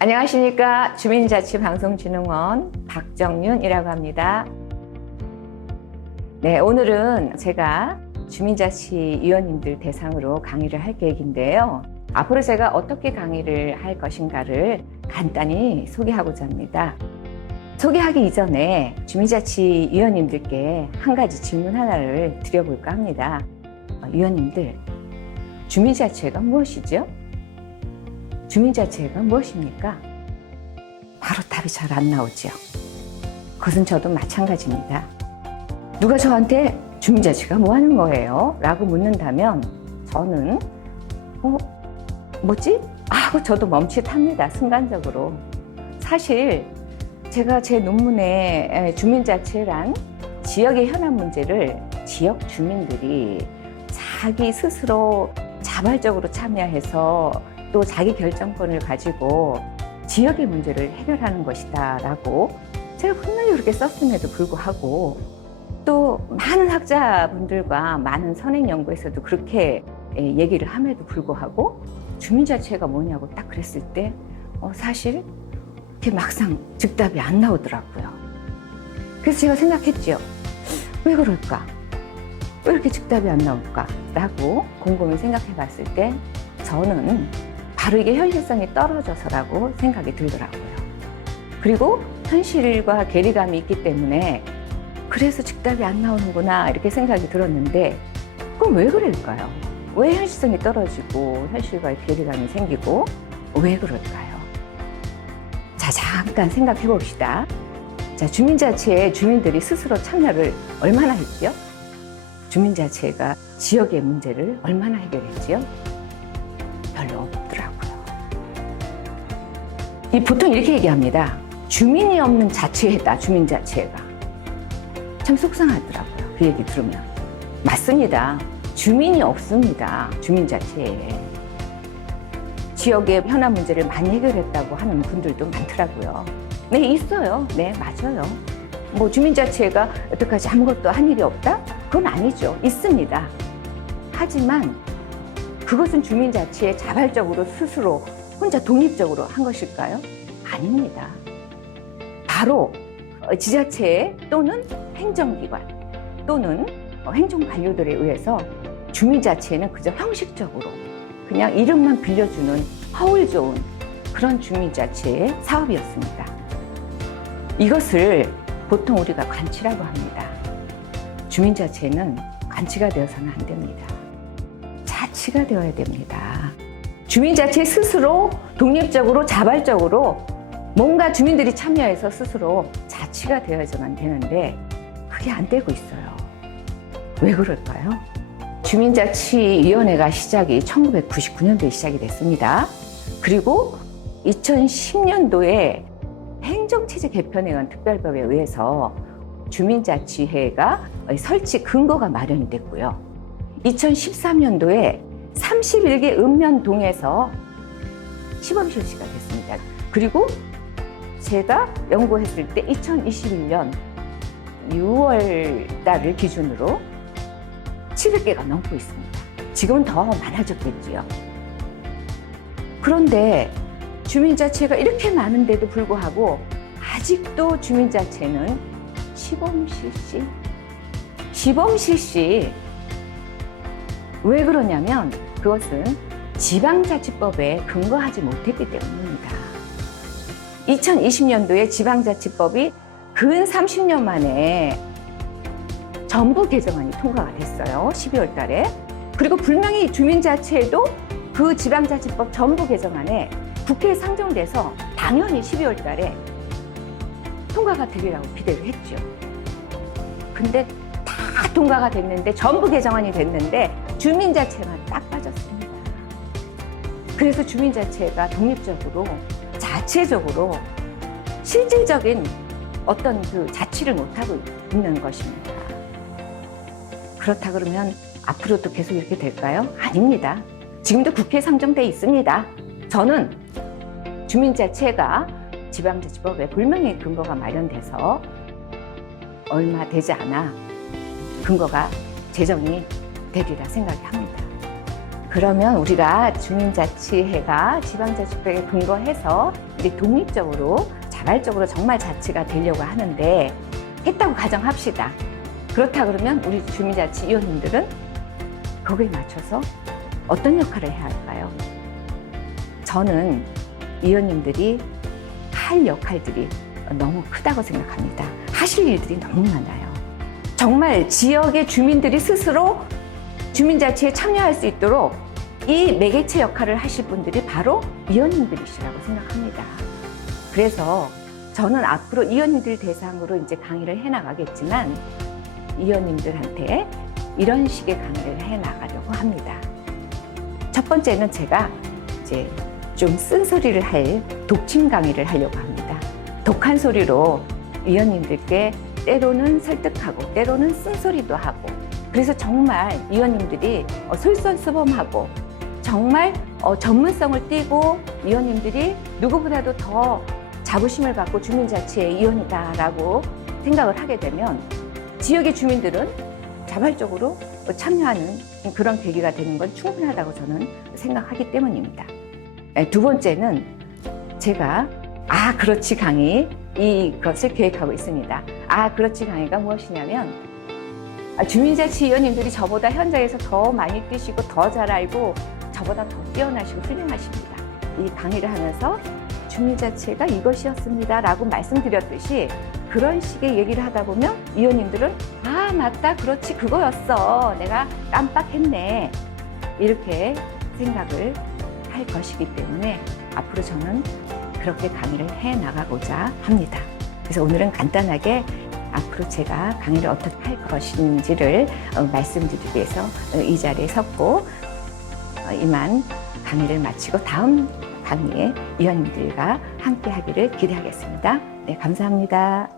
안녕하십니까. 주민자치방송진흥원 박정윤이라고 합니다. 네, 오늘은 제가 주민자치위원님들 대상으로 강의를 할 계획인데요. 앞으로 제가 어떻게 강의를 할 것인가를 간단히 소개하고자 합니다. 소개하기 이전에 주민자치위원님들께 한 가지 질문 하나를 드려볼까 합니다. 위원님들, 주민자치회가 무엇이죠? 주민자치회가 무엇입니까? 바로 답이 잘 안 나오죠. 그것은 저도 마찬가지입니다. 누가 저한테 주민자치회가 뭐 하는 거예요? 라고 묻는다면 저는 뭐지? 하고 저도 멈칫합니다. 순간적으로. 사실 제가 제 논문에 주민자치회란 지역의 현안 문제를 지역 주민들이 자기 스스로 자발적으로 참여해서 또 자기 결정권을 가지고 지역의 문제를 해결하는 것이다 라고 제가 분명히 그렇게 썼음에도 불구하고 또 많은 학자분들과 많은 선행 연구에서도 그렇게 얘기를 함에도 불구하고 주민자치회가 뭐냐고 딱 그랬을 때 사실 이렇게 막상 즉답이 안 나오더라고요. 그래서 제가 생각했죠. 왜 그럴까? 왜 이렇게 즉답이 안 나올까? 라고 곰곰이 생각해 봤을 때 저는 바로 이게 현실성이 떨어져서라고 생각이 들더라고요. 그리고 현실과 괴리감이 있기 때문에 그래서 즉답이 안 나오는구나 이렇게 생각이 들었는데 그럼 왜 그럴까요? 왜 현실성이 떨어지고 현실과의 괴리감이 생기고 왜 그럴까요? 자, 잠깐 생각해 봅시다. 자, 주민자치회에 주민들이 스스로 참여를 얼마나 했죠? 주민자치회가 지역의 문제를 얼마나 해결했지요? 별로 없더라고요. 보통 이렇게 얘기합니다. 주민이 없는 자치회다, 주민자치회가. 참 속상하더라고요. 그 얘기 들으면. 맞습니다. 주민이 없습니다. 주민자치회에. 지역의 현안 문제를 많이 해결했다고 하는 분들도 많더라고요. 네, 있어요. 네, 맞아요. 주민자치회가 여태까지 아무것도 한 일이 없다? 그건 아니죠. 있습니다. 하지만 그것은 주민자치회 자발적으로 스스로 혼자 독립적으로 한 것일까요? 아닙니다. 바로 지자체 또는 행정기관 또는 행정관료들에 의해서 주민자치회는 그저 형식적으로 그냥 이름만 빌려주는 허울 좋은 그런 주민자치회의 사업이었습니다. 이것을 보통 우리가 관치라고 합니다. 주민자치회는 관치가 되어서는 안 됩니다. 자치가 되어야 됩니다. 주민자치 스스로 독립적으로 자발적으로 뭔가 주민들이 참여해서 스스로 자치가 되어야만 되는데 그게 안 되고 있어요. 왜 그럴까요? 주민자치위원회가 시작이 1999년도에 시작이 됐습니다. 그리고 2010년도에 행정체제 개편에 의한 특별법에 의해서 주민자치회가 설치 근거가 마련이 됐고요. 2013년도에 31개 읍면동에서 시범실시가 됐습니다. 그리고 제가 연구했을 때 2021년 6월 달을 기준으로 700개가 넘고 있습니다. 지금은 더 많아졌겠지요. 그런데 주민자치회가 이렇게 많은데도 불구하고 아직도 주민자치회는 시범실시. 왜 그러냐면 그것은 지방자치법에 근거하지 못했기 때문입니다. 2020년도에 지방자치법이 근 30년 만에 전부 개정안이 통과가 됐어요. 12월 달에. 그리고 분명히 주민자치회도 그 지방자치법 전부 개정안에 국회에 상정돼서 당연히 12월 달에 통과가 되리라고 기대를 했죠. 근데 다 통과가 됐는데 전부 개정안이 됐는데 주민자치회만 딱 빠졌습니다. 그래서 주민자치회가 독립적으로 자체적으로 실질적인 어떤 그 자치를 못하고 있는 것입니다. 그렇다 그러면 앞으로도 계속 이렇게 될까요? 아닙니다. 지금도 국회에 상정돼 있습니다. 저는 주민자치회가 지방자치법에 분명히 근거가 마련돼서 얼마 되지 않아 근거가 제정이 되리라 생각이 합니다. 그러면 우리가 주민자치회가 지방자치법에 근거해서 이제 독립적으로 자발적으로 정말 자치가 되려고 하는데 했다고 가정합시다. 그렇다 그러면 우리 주민자치위원님들은 거기에 맞춰서 어떤 역할을 해야 할까요? 저는 위원님들이 할 역할들이 너무 크다고 생각합니다. 하실 일들이 너무 많아요. 정말 지역의 주민들이 스스로 주민자치에 참여할 수 있도록 이 매개체 역할을 하실 분들이 바로 위원님들이시라고 생각합니다. 그래서 저는 앞으로 위원님들 대상으로 이제 강의를 해 나가겠지만 위원님들한테 이런 식의 강의를 해 나가려고 합니다. 첫 번째는 제가 이제 좀 쓴소리를 할 독침 강의를 하려고 합니다. 독한 소리로 위원님들께 때로는 설득하고 때로는 쓴소리도 하고 그래서 정말 위원님들이 솔선수범하고 정말 전문성을 띠고 위원님들이 누구보다도 더 자부심을 갖고 주민자치의 위원이다라고 생각을 하게 되면 지역의 주민들은 자발적으로 참여하는 그런 계기가 되는 건 충분하다고 저는 생각하기 때문입니다. 두 번째는 제가 그렇지 강의 이것을 계획하고 있습니다. 그렇지 강의가 무엇이냐면 주민자치위원님들이 저보다 현장에서 더 많이 뛰시고 더 잘 알고 저보다 더 뛰어나시고 훌륭하십니다. 이 강의를 하면서 주민자치가 이것이었습니다 라고 말씀드렸듯이 그런 식의 얘기를 하다 보면 위원님들은 맞다 그렇지 그거였어 내가 깜빡했네 이렇게 생각을 할 것이기 때문에 앞으로 저는 그렇게 강의를 해 나가고자 합니다. 그래서 오늘은 간단하게 앞으로 제가 강의를 어떻게 할 것인지를 말씀드리기 위해서 이 자리에 섰고 이만 강의를 마치고 다음 강의에 위원님들과 함께 하기를 기대하겠습니다. 네, 감사합니다.